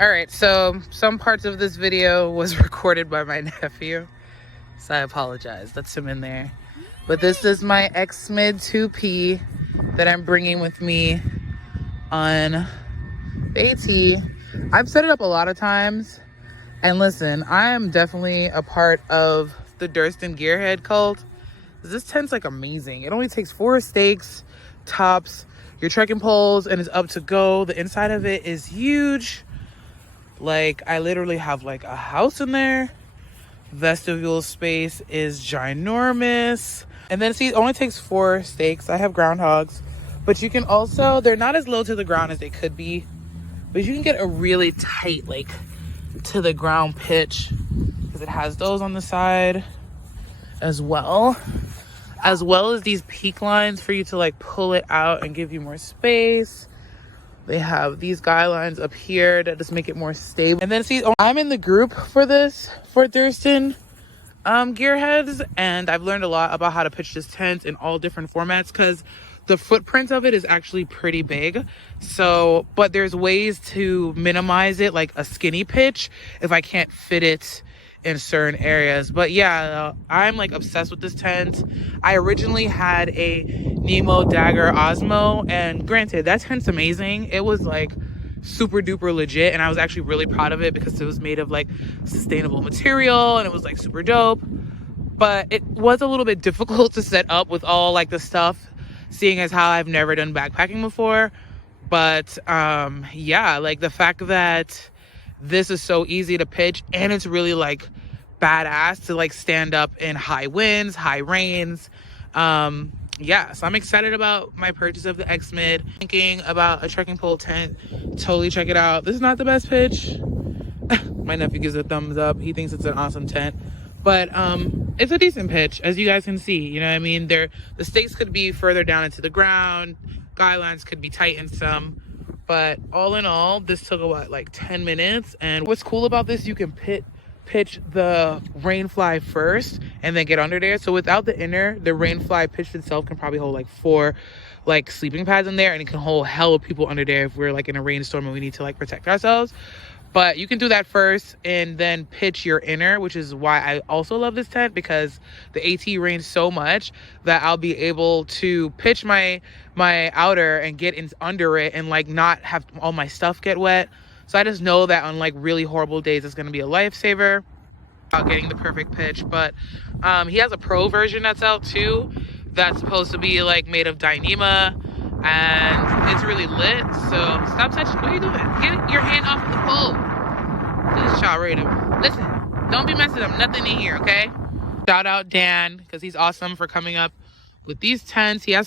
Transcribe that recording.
All right, so some parts of this video was recorded by my nephew, so I apologize. That's him in there. But this is my Xmid 2P that I'm bringing with me on the AT. I've set it up a lot of times, and listen, I am definitely a part of the Durston Gearhead cult. This tent's like amazing. It only takes 4 stakes, tops, your trekking poles, and it's up to go. The inside of it is huge. Like, I literally have like a house in there. Vestibule space is ginormous. And then see, it only takes 4 stakes. I have groundhogs, but you can also, they're not as low to the ground as they could be, but you can get a really tight, like, to the ground pitch, because it has those on the side as well as these peak lines for you to like pull it out and give you more space. They have these guy lines up here that just make it more stable. And then see, I'm in the group for this, for Durston Gearheads, and I've learned a lot about how to pitch this tent in all different formats, because the footprint of it is actually pretty big. So, but there's ways to minimize it, like a skinny pitch, if I can't fit it in certain areas. But yeah, I'm like obsessed with this tent. I originally had a Nemo dagger osmo, and granted, that tent's amazing. It was like super duper legit, and I was actually really proud of it because it was made of like sustainable material and it was like super dope. But it was a little bit difficult to set up with all like the stuff, seeing as how I've never done backpacking before. But yeah, like the fact that this is so easy to pitch, and it's really like badass to like stand up in high winds, high rains. Yeah, so I'm excited about my purchase of the Xmid. Thinking about a trekking pole tent, totally check it out. This is not the best pitch. My nephew gives a thumbs up. He thinks it's an awesome tent, but it's a decent pitch, as you guys can see. You know what I mean? The stakes could be further down into the ground, guy lines could be tightened some, but all in all, this took what, like 10 minutes. And what's cool about this, you can pitch the rainfly first and then get under there. So without the inner, the rainfly pitched itself can probably hold like 4 like sleeping pads in there, and it can hold hell of people under there if we're like in a rainstorm and we need to like protect ourselves. But you can do that first and then pitch your inner, which is why I also love this tent, because the AT rains so much that I'll be able to pitch my outer and get in under it and like not have all my stuff get wet. So I just know that on like really horrible days, it's going to be a lifesaver about getting the perfect pitch. But he has a pro version that's out too, that's supposed to be like made of Dyneema, and it's really lit. So stop touching. What are you doing? Get your hand off of the pole. This child ready to listen. Don't be messing up nothing in here, okay? Shout out Dan, because he's awesome for coming up with these tents. He has some